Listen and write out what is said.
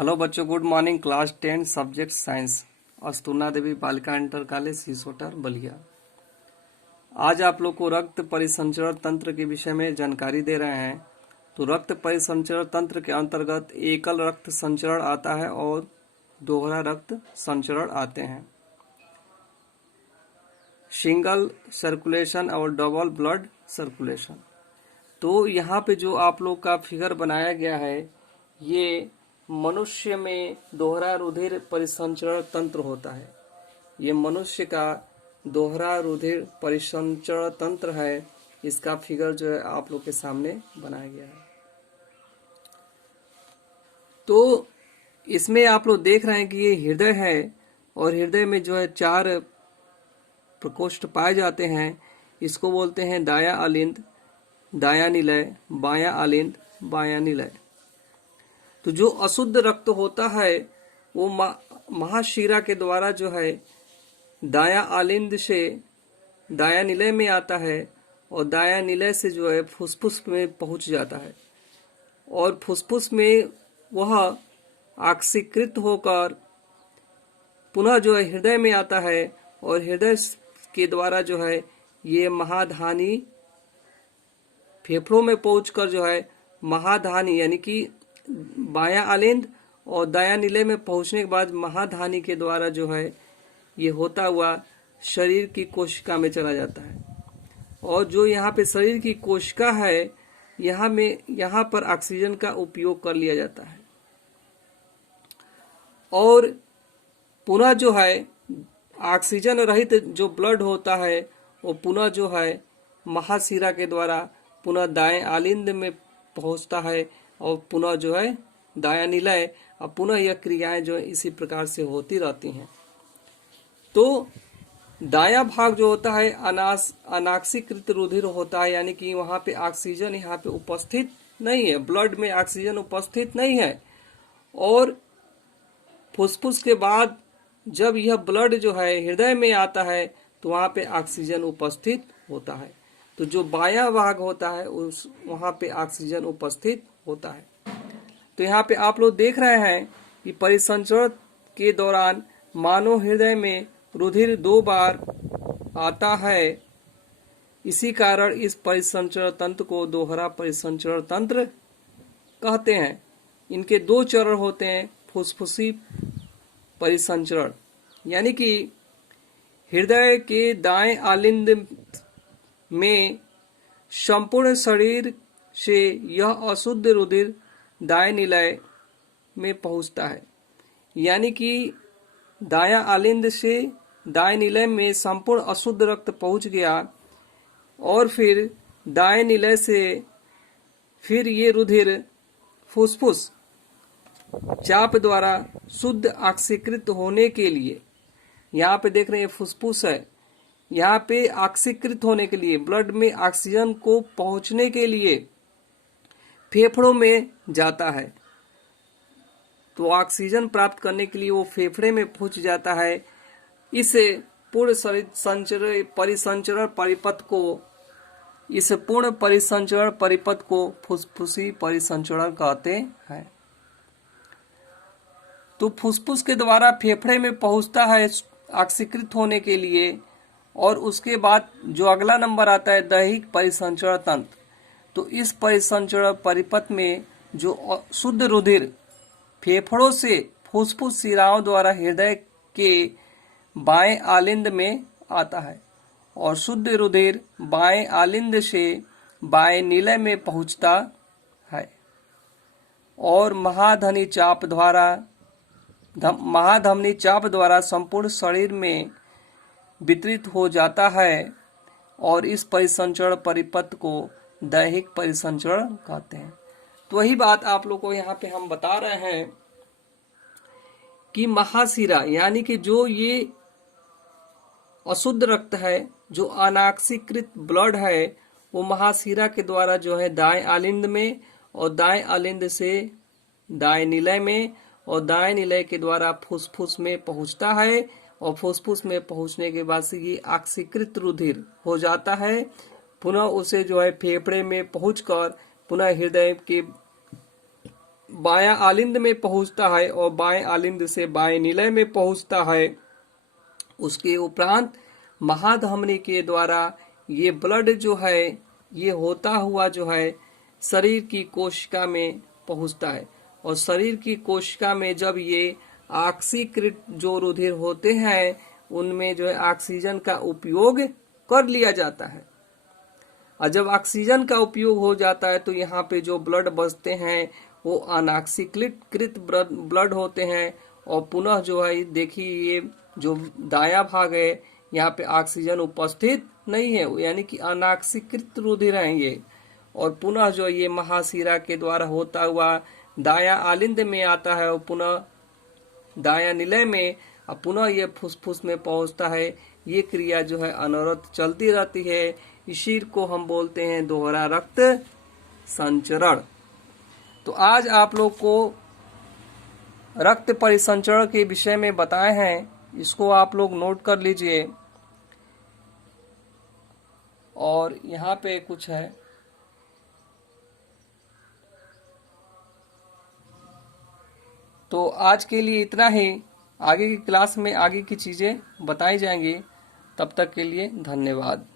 Hello बच्चों, good morning. Class 10 subject science, Astuna Devi Balika inter college सिसोटर Ballia. आज आप लोग को रक्त परिसंचरण तंत्र के विषय में जानकारी दे रहे हैं। तो रक्त परिसंचरण तंत्र के अंतर्गत एकल रक्त संचरण आता है और दोहरा रक्त संचरण आते हैं। सिंगल सर्कुलेशन और डबल ब्लड सर्कुलेशन। तो यहाँ पे जो आप लोग का फिगर बनाया गया है, ये मनुष्य में दोहरा रुधिर परिसंचरण तंत्र होता है। ये मनुष्य का दोहरा रुधिर परिसंचरण तंत्र है। इसका फिगर जो है आप लोग के सामने बनाया गया है। तो इसमें आप लोग देख रहे हैं कि ये हृदय है और हृदय में जो है 4 प्रकोष्ठ पाए जाते हैं। इसको बोलते हैं दाया अलिंद, दाया निलय, बायां अलिंद, बायां निलय। तो जो अशुद्ध रक्त होता है वो महाशिरा के द्वारा जो है दाया आलिंद से दाया निलय में आता है और दाया निलय से जो है फुसफुस में पहुंच जाता है और फुसफुस में वह ऑक्सीकृत होकर पुनः जो है हृदय में आता है और हृदय के द्वारा जो है ये महाधानी फेफड़ों में पहुंचकर जो है महाधानी यानी कि बायां आलिंद और दाया निलय में पहुंचने के बाद महाधानी के द्वारा जो है ये होता हुआ शरीर की कोशिका में चला जाता है। और जो यहाँ पे शरीर की कोशिका है, यहाँ पर ऑक्सीजन का उपयोग कर लिया जाता है और पुनः जो है ऑक्सीजन रहित जो ब्लड होता है वो पुनः जो है महाशिरा के द्वारा पुनः दाएं आलिंद में पहुंचता है और पुनः जो है दाया निलय और पुनः यह क्रियाएं जो है इसी प्रकार से होती रहती हैं। तो दाया भाग जो होता है अनाक्सीकृत रुधिर होता है, यानी कि वहां पे ऑक्सीजन यहाँ पे उपस्थित नहीं है, ब्लड में ऑक्सीजन उपस्थित नहीं है। और फुसफुस के बाद जब यह ब्लड जो है हृदय में आता है तो वहां पे ऑक्सीजन उपस्थित होता है। तो जो बायां भाग होता है उस वहां पे ऑक्सीजन उपस्थित होता है। तो यहाँ पे आप लोग देख रहे हैं कि परिसंचरण के दौरान मानव हृदय में रुधिर 2 बार आता है। इसी कारण इस परिसंचरण तंत्र को दोहरा परिसंचरण तंत्र कहते हैं। इनके 2 चरण होते हैं। फुसफुसी परिसंचरण यानी कि हृदय के दाएं आलिंद में संपूर्ण शरीर से यह अशुद्ध रुधिर दाएं निलय में पहुंचता है, यानी कि दायां आलिंद से दाएं निलय में संपूर्ण अशुद्ध रक्त पहुंच गया और फिर दाएं निलय से फिर ये रुधिर फुसफुस चाप द्वारा शुद्ध ऑक्सीकृत होने के लिए, यहाँ पे देख रहे हैं फुसफुस है, यहाँ पे ऑक्सीकृत होने के लिए ब्लड में ऑक्सीजन को पहुंचने के लिए फेफड़ों में जाता है। तो ऑक्सीजन प्राप्त करने के लिए वो फेफड़े में पहुंच जाता है। इसे पूर्ण परिसंचरण परिपथ को फुसफुसी परिसंचरण कहते हैं। तो फुसफुस के द्वारा फेफड़े में पहुंचता है ऑक्सीकृत होने के लिए और उसके बाद जो अगला नंबर आता है दैहिक परिसंचरण तंत्र। तो इस परिसंचरण परिपथ में जो शुद्ध रुधिर फेफड़ों से फुसफुस शिराओं द्वारा हृदय के बाएं आलिंद में आता है और शुद्ध रुधिर बाएं आलिंद से बाएं निलय में पहुंचता है और महाधमनी चाप द्वारा संपूर्ण शरीर में वितरित हो जाता है और इस परिसंचरण परिपथ को दैहिक परिसंचरण कहते हैं। तो वही बात आप लोग को यहाँ पे हम बता रहे हैं कि महाशिरा यानी कि जो ये अशुद्ध रक्त है, जो अनाक्सीकृत ब्लड है, वो महाशिरा के द्वारा जो है दाएं आलिंद में और दाएं आलिंद से दाएं निलय में और दाएं निलय के द्वारा फुसफुस में पहुंचता है और फुसफुस में पहुंचने के बाद से ये ऑक्सीकृत रुधिर हो जाता है। पुनः उसे जो है फेफड़े में पहुंचकर पुनः हृदय के बायां आलिंद में पहुंचता है और बाएं आलिंद से बाएं निलय में पहुंचता है। उसके उपरांत महाधमनी के द्वारा ये ब्लड जो है ये होता हुआ जो है शरीर की कोशिका में पहुंचता है, और शरीर की कोशिका में जब ये ऑक्सीकृत जो रुधिर होते हैं उनमें जो है ऑक्सीजन का उपयोग कर लिया जाता है। और जब ऑक्सीजन का उपयोग हो जाता है तो यहाँ पे जो ब्लड बचते हैं वो अनऑक्सीकृत ब्लड होते हैं, और पुनः जो है देखिए ये जो दायां भाग है यहाँ पे ऑक्सीजन उपस्थित नहीं है, यानी कि अनऑक्सीकृत रुधिर है ये, और पुनः जो ये महाशिरा के द्वारा होता हुआ दायां आलिंद में आता है और पुनः दायां निलय में, और पुनः ये फुसफुस में पहुंचता है। ये क्रिया जो है अनवरत चलती रहती है। इसी को हम बोलते हैं दोहरा रक्त संचरण। तो आज आप लोग को रक्त परिसंचरण के विषय में बताए हैं, इसको आप लोग नोट कर लीजिए। और यहाँ पे कुछ है, तो आज के लिए इतना ही। आगे की क्लास में आगे की चीजें बताई जाएंगी। तब तक के लिए धन्यवाद।